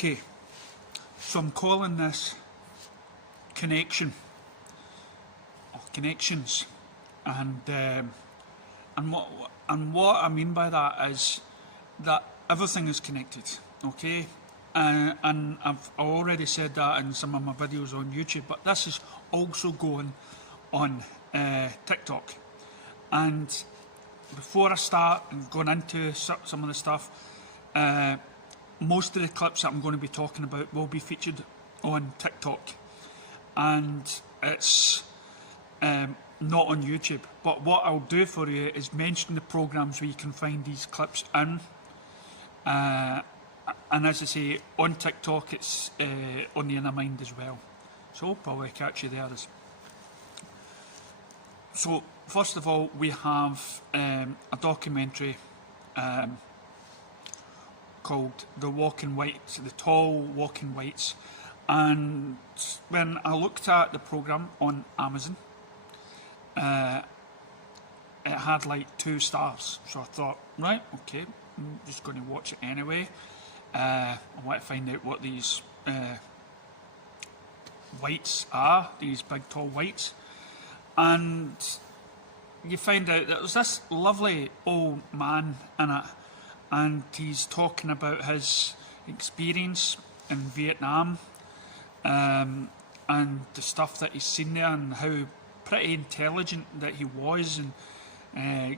Okay, so I'm calling this connection or connections, and what I mean by that is that everything is connected. Okay, and I've already said that in some of my videos on YouTube, but this is also going on TikTok. And before I start and going into some of the stuff, most of the clips that I'm going to be talking about will be featured on TikTok, and it's not on YouTube. But what I'll do for you is mention the programs where you can find these clips in. And as I say, on TikTok it's on the Inner Mind as well. So I'll probably catch you there. So first of all, we have a documentary called The Walking Whites, The Tall Walking Whites. And when I looked at the programme on Amazon, it had like 2 stars. So I thought, right, okay, I'm just going to watch it anyway. I want to find out what these whites are, these big tall whites. And you find out that there's this lovely old man in it, and he's talking about his experience in Vietnam, and the stuff that he's seen there, and how pretty intelligent that he was, and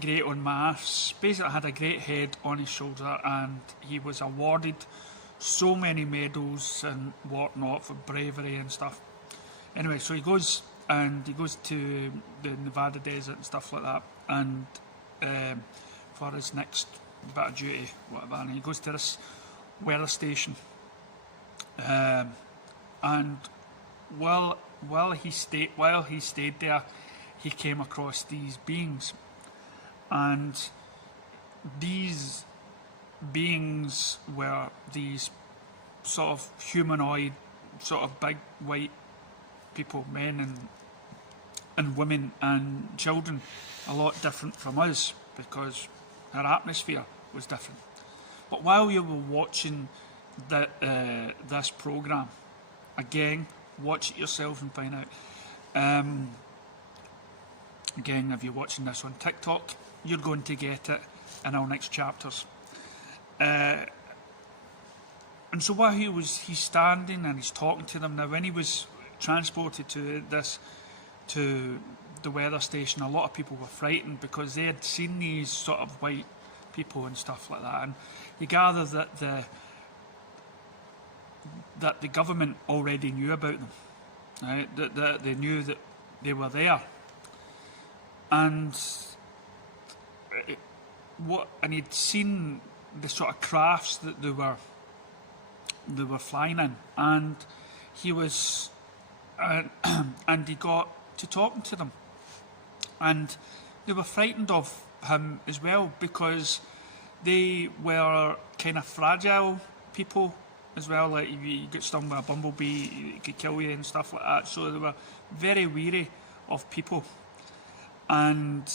great on maths. Basically had a great head on his shoulder, and he was awarded so many medals and whatnot for bravery and stuff. Anyway, so he goes to the Nevada desert and stuff like that, and for his next bit of duty, whatever, and he goes to this weather station, and while he stayed there, he came across these beings, and these beings were these sort of humanoid, sort of big white people, men and women and children, a lot different from us because our atmosphere was different. But while you were watching this programme, again, watch it yourself and find out. Again, if you're watching this on TikTok, you're going to get it in our next chapters. And so while he's standing and he's talking to them, now when he was transported to the weather station, a lot of people were frightened because they had seen these sort of white people and stuff like that, and you gather that the government already knew about them, right? That they knew that they were there, and he'd seen the sort of crafts that they were flying in, and he was and he got to talking to them, and they were frightened of him as well because they were kind of fragile people as well. Like if you get stung by a bumblebee, it could kill you and stuff like that. So they were very wary of people, and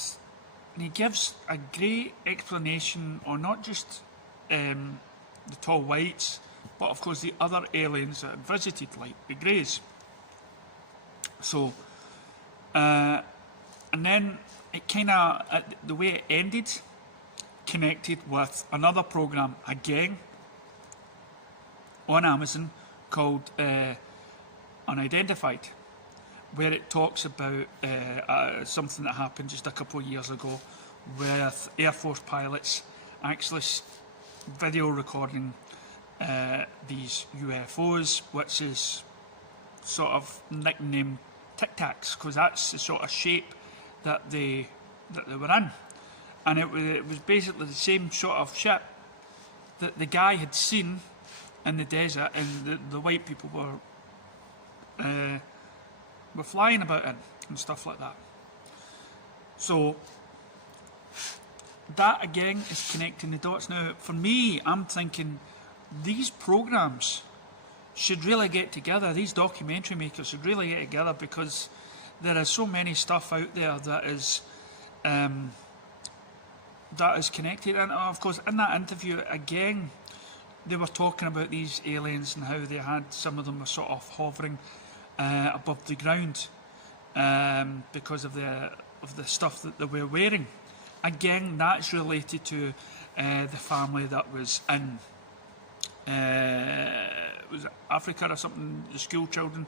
he gives a great explanation on not just the tall whites, but of course the other aliens that had visited, like the Greys. So, and then it kind of, the way it ended, connected with another programme again on Amazon called Unidentified, where it talks about something that happened just a couple of years ago with Air Force pilots actually video recording these UFOs, which is sort of nicknamed Tic Tacs, because that's the sort of shape that they were in, and it was basically the same sort of ship that the guy had seen in the desert, and the white people were flying about in and stuff like that. So that again is connecting the dots. Now, for me, I'm thinking these programs should really get together. These documentary makers should really get together, because there is so many stuff out there that is connected. And of course, in that interview again, they were talking about these aliens and how they had, some of them were sort of hovering above the ground because of the stuff that they were wearing. Again, that's related to the family that was in was it Africa or something, the school children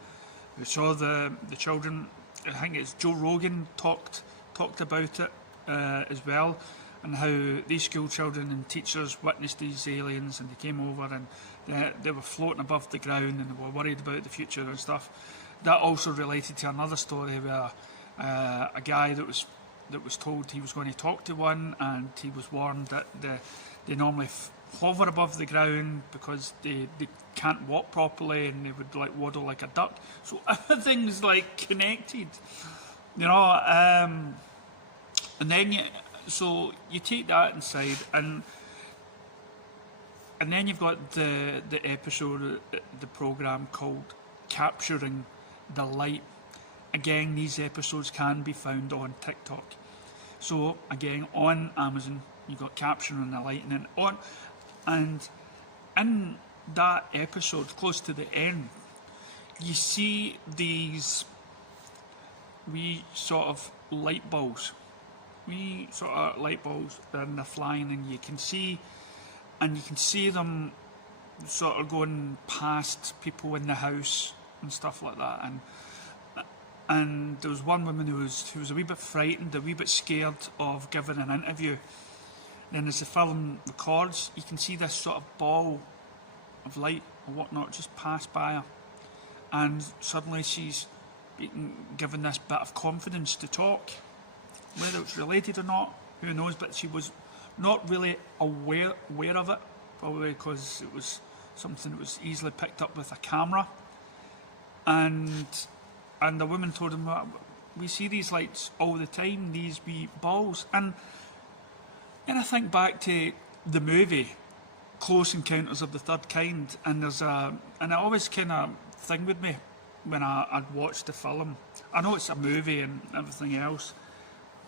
who saw the children. I think it's Joe Rogan talked about it as well, and how these school children and teachers witnessed these aliens and they came over and they were floating above the ground and they were worried about the future and stuff. That also related to another story where a guy that was told he was going to talk to one, and he was warned that they normally hover above the ground because they can't walk properly and they would like waddle like a duck. So everything's like connected, you know. And then so you take that inside, and then you've got the episode, the program called Capturing the Light. Again, these episodes can be found on TikTok. So again, on Amazon, you've got Capturing the Light, and in that episode, close to the end, you see these wee sort of light bulbs. And they're flying, and you can see them sort of going past people in the house and stuff like that. And there was one woman who was a wee bit frightened, a wee bit scared of giving an interview. Then as the film records, you can see this sort of ball of light or whatnot just pass by her, and suddenly she's given this bit of confidence to talk. Whether it's related or not, who knows, but she was not really aware of it, probably because it was something that was easily picked up with a camera. And the woman told him, we see these lights all the time, these wee balls. And I think back to the movie Close Encounters of the Third Kind, and and it always kind of thing with me when I'd watched the film. I know it's a movie and everything else,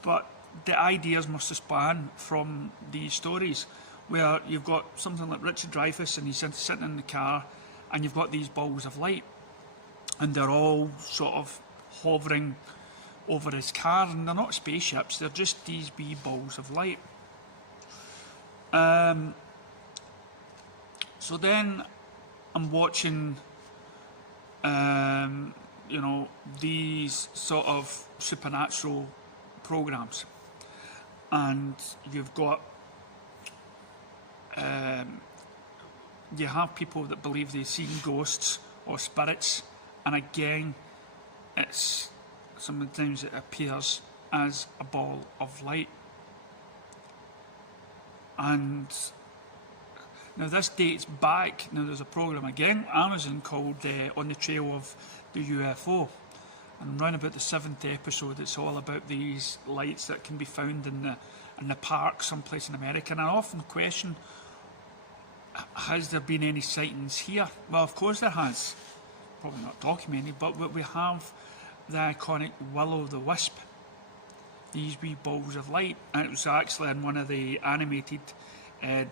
but the ideas must have spanned from these stories, where you've got something like Richard Dreyfuss and he's sitting in the car, and you've got these balls of light, and they're all sort of hovering over his car, and they're not spaceships, they're just these wee balls of light. So then I'm watching these sort of supernatural programs, and you've got you have people that believe they've seen ghosts or spirits, and again, it's sometimes it appears as a ball of light. And now this dates back, now there's a program again, Amazon, called On the Trail of the UFO. And around about the 7th episode, it's all about these lights that can be found in the park someplace in America. And I often question, has there been any sightings here? Well, of course there has. Probably not documented, but we have the iconic Will-o'-the-Wisp, these wee balls of light. And it was actually in one of the animated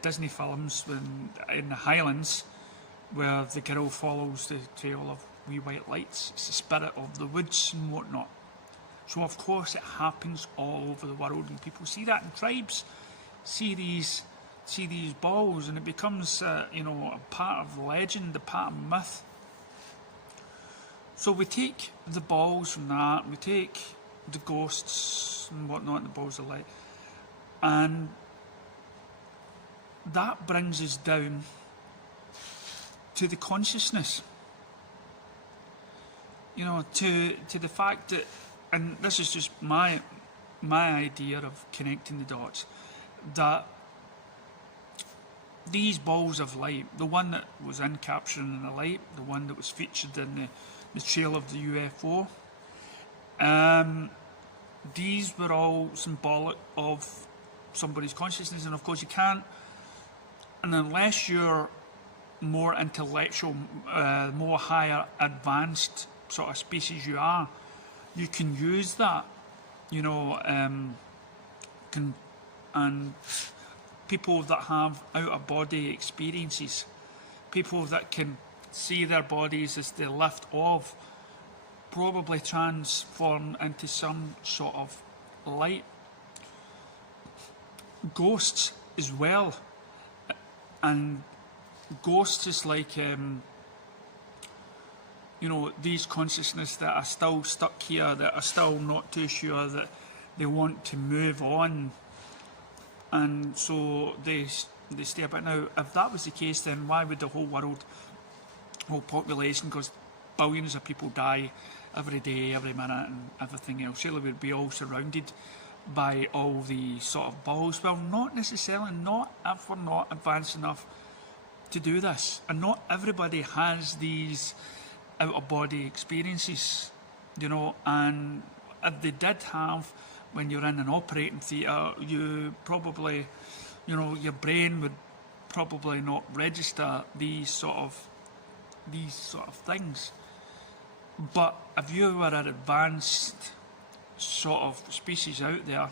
Disney films in the Highlands, where the girl follows the trail of wee white lights. It's the spirit of the woods and whatnot. So of course it happens all over the world, and people see that in tribes, see these balls, and it becomes a part of legend, a part of myth. So we take the balls from that, we take the ghosts and whatnot, the balls of light, and that brings us down to the consciousness. To the fact that, and this is just my idea of connecting the dots, that these balls of light, the one that was in Capturing the Light, the one that was featured in the Trail of the UFO, these were all symbolic of somebody's consciousness. And of course you can't, and unless you're more intellectual, more higher advanced sort of species you can use that, and people that have out-of-body experiences people that can see their bodies as they lift off probably transform into some sort of light. Ghosts as well, and ghosts is like these consciousness that are still stuck here, that are still not too sure that they want to move on, and so they stay about. Now, if that was the case, then why would the whole world, whole population, because billions of people die every day, every minute, and everything else, surely we'd be all surrounded by all the sort of balls? Well, not necessarily, not if we're not advanced enough to do this, and not everybody has these out of body experiences, and if they did have, when you're in an operating theatre, you probably, your brain would probably not register these sort of things. But if you were an advanced sort of species out there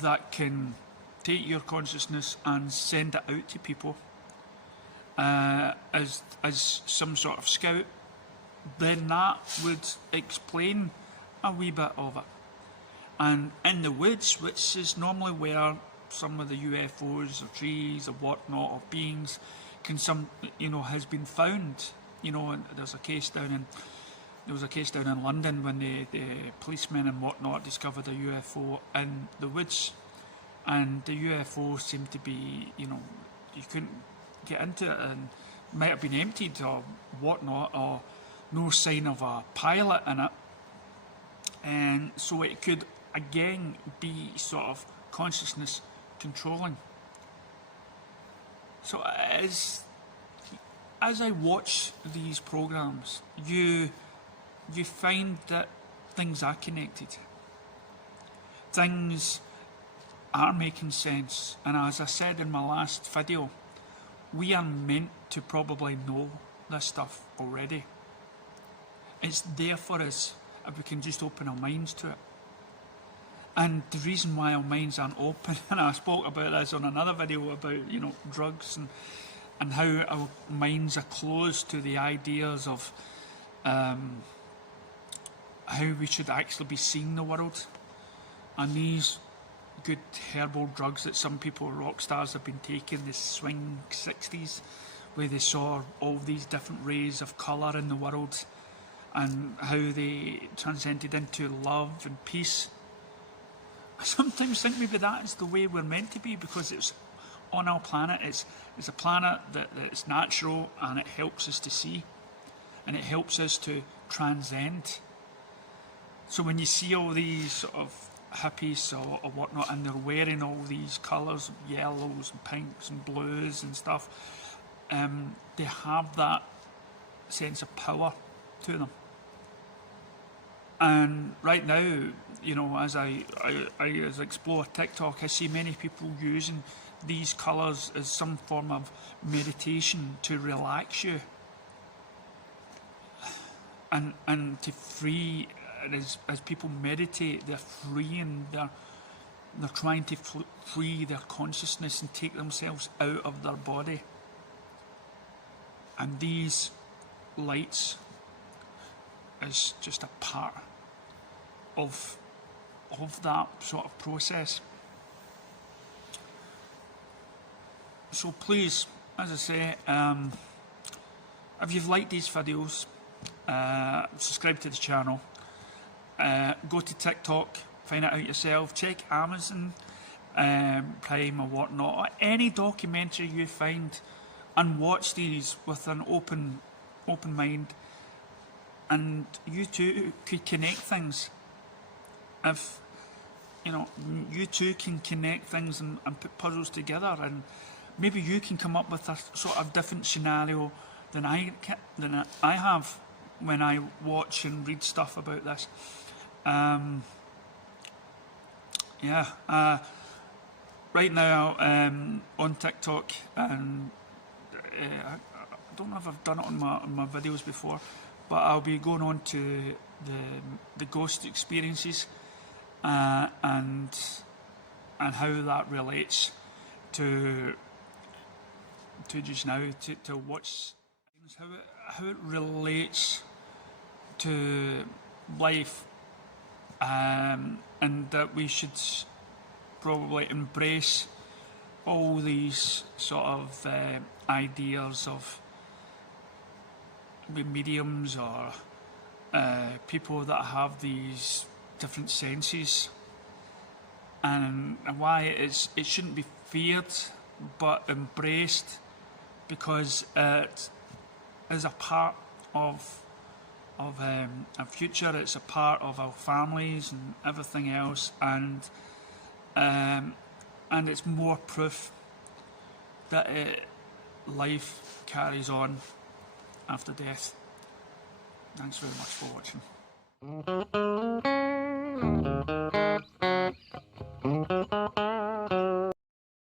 that can take your consciousness and send it out to people as some sort of scout, then that would explain a wee bit of it. And in the woods, which is normally where some of the UFOs or trees or whatnot of beings has been found. And there was a case down in London when the policemen and whatnot discovered a UFO in the woods, and the UFO seemed to be, you couldn't get into it, and might have been emptied or whatnot, or no sign of a pilot in it, and so it could again be sort of consciousness controlling. So as I watch these programs, you find that things are connected. Things are making sense. And as I said in my last video, we are meant to probably know this stuff already. It's there for us if we can just open our minds to it. And the reason why our minds aren't open, and I spoke about this on another video about, drugs and how our minds are closed to the ideas of how we should actually be seeing the world. And these good herbal drugs that some people, rock stars, have been taking, the swing 60s, where they saw all these different rays of colour in the world and how they transcended into love and peace. I sometimes think maybe that is the way we're meant to be, because it's on our planet. It's a planet that's natural, and it helps us to see, and it helps us to transcend. So when you see all these sort of hippies or whatnot, and they're wearing all these colours, yellows and pinks and blues and stuff, they have that sense of power to them. And right now, as I explore TikTok, I see many people using these colours as some form of meditation to relax you and to free. And as people meditate, they're freeing, they're trying to free their consciousness and take themselves out of their body. And these lights is just a part of that sort of process. So please, as I say, if you've liked these videos, subscribe to the channel. Go to TikTok, find it out yourself. Check Amazon Prime or whatnot, or any documentary you find, and watch these with an open mind. And you too could connect things. If you too can connect things and put puzzles together, and maybe you can come up with a sort of different scenario than I have when I watch and read stuff about this. Right now on TikTok, and I don't know if I've done it on my videos before, but I'll be going on to the ghost experiences and how that relates to to just now, to watch how it relates to life, and that we should probably embrace all these sort of ideas of mediums or people that have these different senses, and why it shouldn't be feared but embraced, because it is a part of our future. It's a part of our families and everything else, and it's more proof that life carries on after death. Thanks very much for watching.